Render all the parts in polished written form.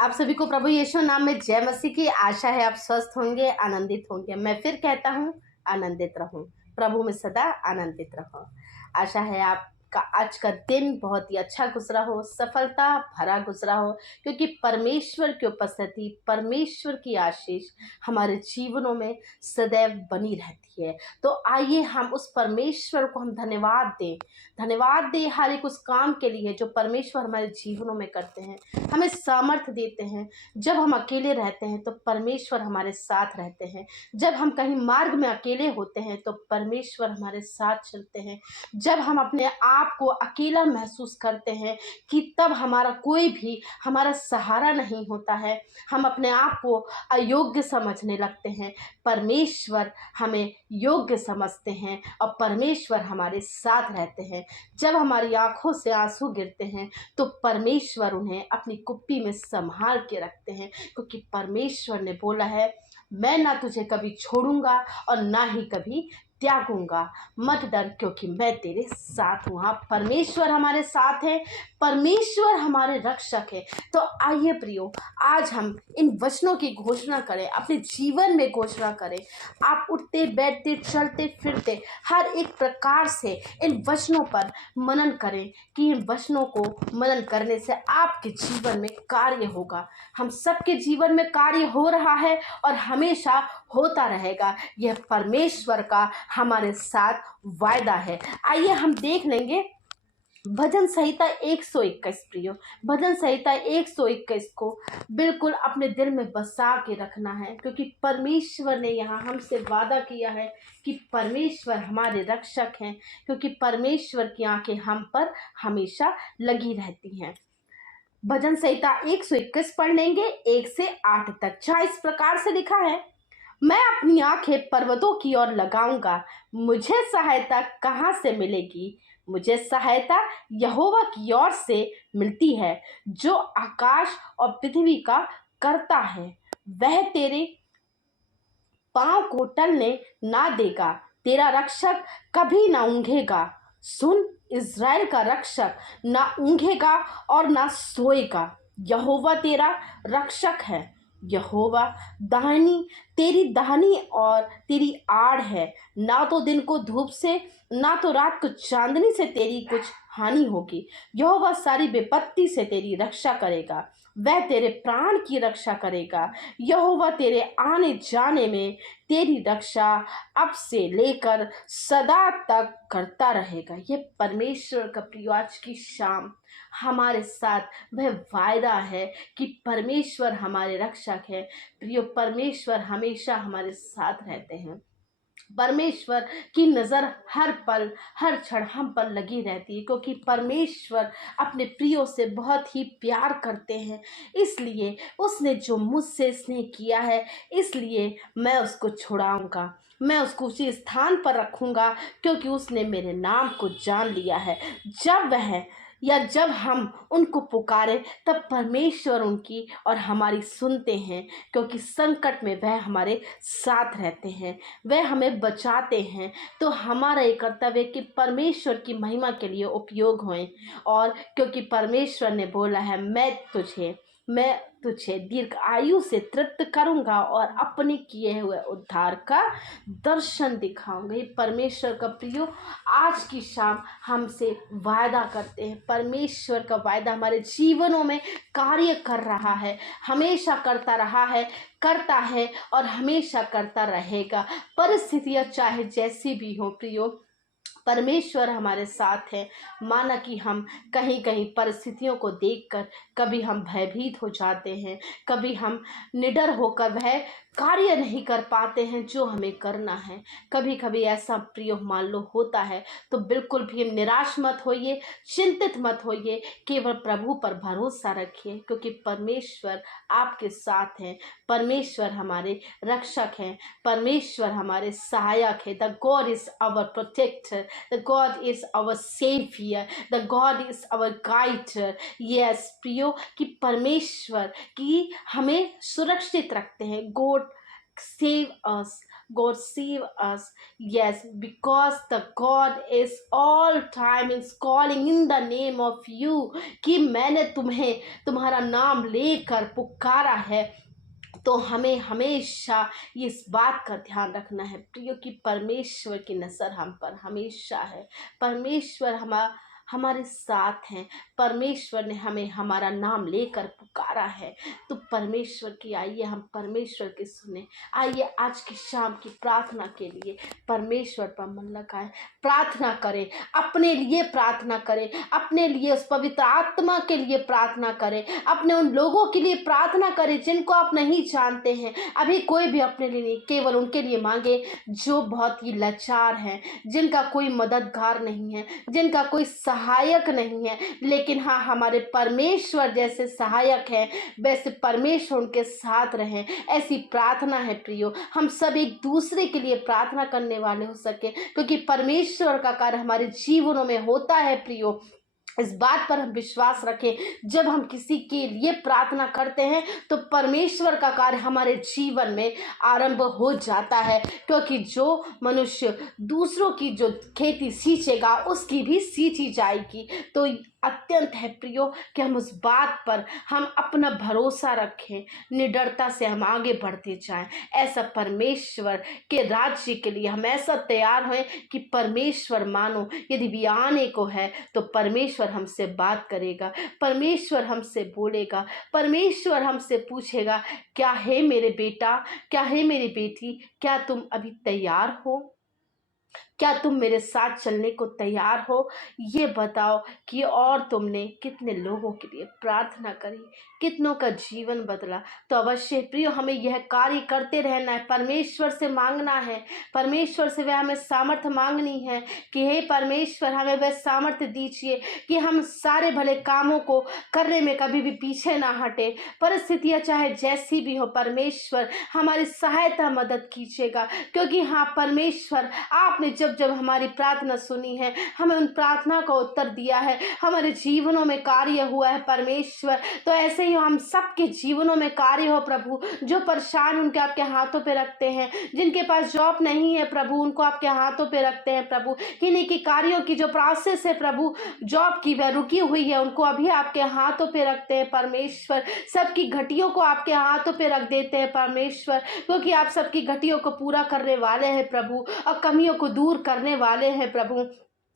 आप सभी को प्रभु यीशु नाम में जय मसीह की। आशा है आप स्वस्थ होंगे, आनंदित होंगे। मैं फिर कहता हूँ, आनंदित रहो, प्रभु में सदा आनंदित रहो। आशा है आपका आज का दिन बहुत ही अच्छा गुजरा हो, सफलता भरा गुजरा हो, क्योंकि परमेश्वर की उपस्थिति, परमेश्वर की आशीष हमारे जीवनों में सदैव बनी रहती है। तो आइए हम उस परमेश्वर को हम धन्यवाद दें हर एक उस काम के लिए जो परमेश्वर हमारे जीवनों में करते हैं, हमें सामर्थ्य देते हैं। जब हम अकेले रहते हैं तो परमेश्वर हमारे साथ रहते हैं। जब हम कहीं मार्ग में अकेले होते हैं तो परमेश्वर हमारे साथ चलते हैं। जब हम अपने आप को अकेला महसूस करते हैं कि तब हमारा कोई भी हमारा सहारा नहीं होता है, हम अपने आप को अयोग्य समझने लगते हैं, परमेश्वर हमें योग्य समझते हैं और परमेश्वर हमारे साथ रहते हैं। जब हमारी आंखों से आंसू गिरते हैं तो परमेश्वर उन्हें अपनी कुप्पी में संभाल के रखते हैं, क्योंकि परमेश्वर ने बोला है, मैं ना तुझे कभी छोड़ूंगा और ना ही कभी त्यागूंगा। मत डर, क्योंकि मैं तेरे साथ हूँ। हाँ, परमेश्वर हमारे साथ है, परमेश्वर हमारे रक्षक है। तो आइए प्रियो, आज हम इन वचनों की घोषणा करें, अपने जीवन में घोषणा करें। आप उठते बैठते चलते फिरते हर एक प्रकार से इन वचनों पर मनन करें कि इन वचनों को मनन करने से आपके जीवन में कार्य होगा। हम सबके जीवन में कार्य हो रहा है और हमेशा होता रहेगा। यह परमेश्वर का हमारे साथ वायदा है। आइए हम देख लेंगे भजन संहिता 121। प्रियो, भजन संहिता 121 को बिल्कुल अपने दिल में बसा के रखना है, क्योंकि परमेश्वर ने यहाँ हमसे वादा किया है कि परमेश्वर हमारे रक्षक हैं, क्योंकि परमेश्वर की आंखें हम पर हमेशा लगी रहती हैं। भजन संहिता 121 पढ़ लेंगे 1 से 8 तक, जहाँ इस प्रकार से लिखा है, मैं अपनी आंखें पर्वतों की ओर लगाऊंगा, मुझे सहायता कहाँ से मिलेगी? मुझे सहायता यहोवा की ओर से मिलती है, जो आकाश और पृथ्वी का करता है। वह तेरे पांव को टलने ना देगा, तेरा रक्षक कभी ना ऊंघेगा। सुन, इज़राइल का रक्षक ना ऊंघेगा और ना सोएगा। यहोवा तेरा रक्षक है। यहोवा दाहिनी तेरी दाहिनी और तेरी आड़ है। ना तो दिन को धूप से, ना तो रात को चांदनी से तेरी कुछ हानि होगी। यहोवा सारी विपत्ति से तेरी रक्षा करेगा, वह तेरे प्राण की रक्षा करेगा। यहोवा तेरे आने जाने में तेरी रक्षा अब से लेकर सदा तक करता रहेगा। ये परमेश्वर का प्रिय आज की शाम हमारे साथ वह वायदा है कि परमेश्वर हमारे रक्षक है। प्रियो, परमेश्वर हमेशा हमारे साथ रहते हैं। परमेश्वर की नज़र हर पल हर क्षण हम पर लगी रहती है, क्योंकि परमेश्वर अपने प्रियो से बहुत ही प्यार करते हैं। इसलिए उसने जो मुझसे स्नेह किया है, इसलिए मैं उसको छुड़ाऊंगा, मैं उसको उसी स्थान पर रखूंगा, क्योंकि उसने मेरे नाम को जान लिया है। जब हम उनको पुकारे तब परमेश्वर उनकी और हमारी सुनते हैं, क्योंकि संकट में वह हमारे साथ रहते हैं, वह हमें बचाते हैं। तो हमारा ये कर्तव्य कि परमेश्वर की महिमा के लिए उपयोग हों, और क्योंकि परमेश्वर ने बोला है, मैं तुझे दीर्घ आयु से तृप्त करूंगा और अपने किए हुए उद्धार का दर्शन दिखाऊंगा। ये परमेश्वर का प्रियो आज की शाम हमसे वायदा करते हैं। परमेश्वर का वायदा हमारे जीवनों में कार्य कर रहा है, हमेशा करता रहा है, करता है और हमेशा करता रहेगा। परिस्थितियां चाहे जैसी भी हो प्रियो, परमेश्वर हमारे साथ है। माना कि हम कहीं कहीं परिस्थितियों को देखकर कभी हम भयभीत हो जाते हैं, कभी हम निडर होकर वह कार्य नहीं कर पाते हैं जो हमें करना है। कभी कभी ऐसा प्रिय मान लो होता है, तो बिल्कुल भी निराश मत होइए, चिंतित मत होइए, केवल प्रभु पर भरोसा रखिए, क्योंकि परमेश्वर आपके साथ हैं। परमेश्वर हमारे रक्षक हैं, परमेश्वर हमारे सहायक है। The God is our protector, the God is our saviour, the God is our guider. Yes प्रियो, कि परमेश्वर की हमें सुरक्षित रखते हैं। God save us, God save us. Yes, because the God is all time is calling in the name of you, कि मैंने तुम्हें तुम्हारा नाम लेकर पुकारा है। तो हमें हमेशा इस बात का ध्यान रखना है प्रियो कि परमेश्वर की नज़र हम पर हमेशा है। परमेश्वर हमारे साथ हैं। परमेश्वर ने हमें हमारा नाम लेकर पुकारा है। तो परमेश्वर की आइए हम परमेश्वर की सुने। आइए आज की शाम की प्रार्थना के लिए परमेश्वर पर मन लगाएं, प्रार्थना करें, अपने लिए प्रार्थना करें, अपने लिए उस पवित्र आत्मा के लिए प्रार्थना करें, अपने उन लोगों के लिए प्रार्थना करें जिनको आप नहीं जानते हैं। अभी कोई भी अपने लिए नहीं, केवल उनके लिए मांगे जो बहुत ही लाचार हैं, जिनका कोई मददगार नहीं है, जिनका कोई सहायक नहीं है। लेकिन हाँ, हमारे परमेश्वर जैसे सहायक हैं वैसे परमेश्वर उनके साथ रहें, ऐसी प्रार्थना है प्रियो। हम सब एक दूसरे के लिए प्रार्थना करने वाले हो सके, क्योंकि परमेश्वर का कार्य हमारे जीवनों में होता है प्रियो। इस बात पर हम विश्वास रखें, जब हम किसी के लिए प्रार्थना करते हैं तो परमेश्वर का कार्य हमारे जीवन में आरंभ हो जाता है, क्योंकि जो मनुष्य दूसरों की जो खेती सींचेगा उसकी भी सींची जाएगी। तो अत्यंत है प्रियो कि हम उस बात पर हम अपना भरोसा रखें, निडरता से हम आगे बढ़ते जाएं। ऐसा परमेश्वर के राज्य के लिए हम ऐसा तैयार हों कि परमेश्वर मानो यदि भी आने को है तो परमेश्वर हमसे बात करेगा, परमेश्वर हमसे बोलेगा, परमेश्वर हमसे पूछेगा, क्या है मेरे बेटा, क्या है मेरी बेटी, क्या तुम अभी तैयार हो, क्या तुम मेरे साथ चलने को तैयार हो? ये बताओ कि और तुमने कितने लोगों के लिए प्रार्थना करी, कितनों का जीवन बदला। तो अवश्य प्रियो हमें यह कार्य करते रहना है, परमेश्वर से मांगना है, परमेश्वर से वह हमें सामर्थ्य मांगनी है कि हे परमेश्वर हमें वह सामर्थ्य दीजिए कि हम सारे भले कामों को करने में कभी भी पीछे ना हटे। परिस्थितियाँ चाहे जैसी भी हो, परमेश्वर हमारी सहायता मदद कीजिएगा, क्योंकि हाँ परमेश्वर आपने जब जब हमारी प्रार्थना सुनी है, हमें उन प्रार्थना का उत्तर दिया है, हमारे जीवनों में कार्य हुआ है परमेश्वर। तो ऐसे ही हम सबके जीवनों में कार्य हो प्रभु। जो परेशान उनके आपके हाथों पे रखते हैं, जिनके पास जॉब नहीं है प्रभु उनको आपके हाथों पे रखते हैं प्रभु। किन्हीं की कार्यों की जो प्रोसेस है प्रभु, जॉब की वह रुकी हुई है, उनको अभी आपके हाथों पे रखते हैं परमेश्वर। सबकी घटियों को आपके हाथों पे रख देते हैं परमेश्वर, क्योंकि आप सबकी घटियों को पूरा करने वाले हैं प्रभु और कमियों को दूर करने वाले हैं प्रभु।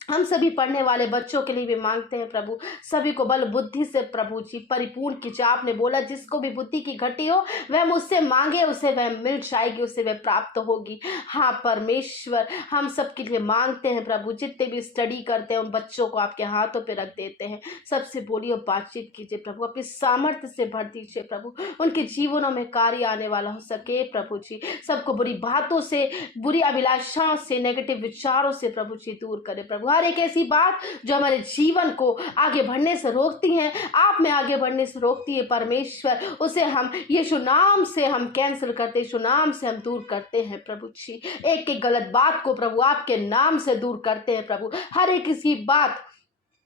हम सभी पढ़ने वाले बच्चों के लिए भी मांगते हैं प्रभु, सभी को बल बुद्धि से प्रभु जी परिपूर्ण कीजिए। आपने बोला जिसको भी बुद्धि की घटी हो वह मुझसे मांगे, उसे वह मिल जाएगी, उसे वह प्राप्त होगी। हाँ परमेश्वर हम सब के लिए मांगते हैं प्रभु, जितने भी स्टडी करते हैं उन बच्चों को आपके हाथों पे रख देते हैं। सबसे बोलिए, बातचीत कीजिए प्रभु, अपनी सामर्थ्य से भर दीजिए प्रभु, उनके जीवनों में कार्य आने वाला हो सके प्रभु जी। सबको बुरी बातों से, बुरी अभिलाषाओं से, नेगेटिव विचारों से प्रभु जी दूर करे प्रभु। हर एक ऐसी बात जो हमारे जीवन को आगे बढ़ने से रोकती है, आप में आगे बढ़ने से रोकती है परमेश्वर, उसे हम यीशु नाम से हम कैंसिल करते, यीशु नाम से हम दूर करते हैं प्रभु जी। एक एक गलत बात को प्रभु आपके नाम से दूर करते हैं प्रभु। हर एक किसी बात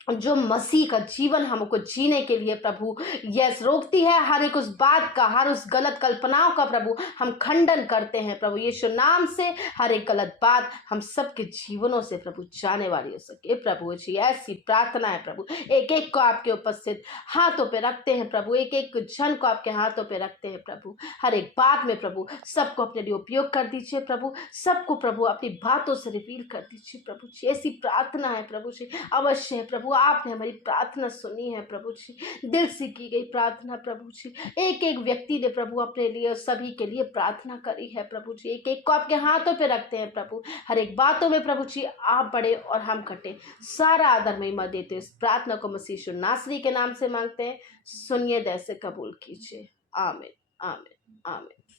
जो मसीह का जीवन हमको जीने के लिए प्रभु यस रोकती है, हर एक उस बात का, हर उस गलत कल्पनाओं का प्रभु हम खंडन करते हैं प्रभु यीशु नाम से। हर एक गलत बात हम सबके जीवनों से प्रभु जाने वाली हो सके प्रभु जी। ऐसी प्रार्थना है प्रभु, एक एक को आपके उपस्थित हाथों पे रखते हैं प्रभु, एक एक जन को आपके हाथों पे रखते हैं प्रभु। हर एक बात में प्रभु सबको अपने लिए उपयोग कर दीजिए प्रभु, सबको प्रभु अपनी बातों से रिवील कर दीजिए प्रभु जी। ऐसी प्रार्थना है प्रभु जी, अवश्य है प्रभु आपने हमारी प्रार्थना सुनी है प्रभु जी, दिल से की गई प्रार्थना प्रभु जी। एक एक व्यक्ति ने प्रभु अपने लिए और सभी के लिए प्रार्थना करी है प्रभु जी। एक एक को आपके हाथों पे रखते हैं प्रभु, हर एक बातों में प्रभु जी आप बड़े और हम घटे, सारा आदर महिमा देते हैं। इस प्रार्थना को मसीह यीशु नासरी के नाम से मांगते हैं, सुनिए, दैसे कबूल कीजिए। आमीन आमीन आमीन।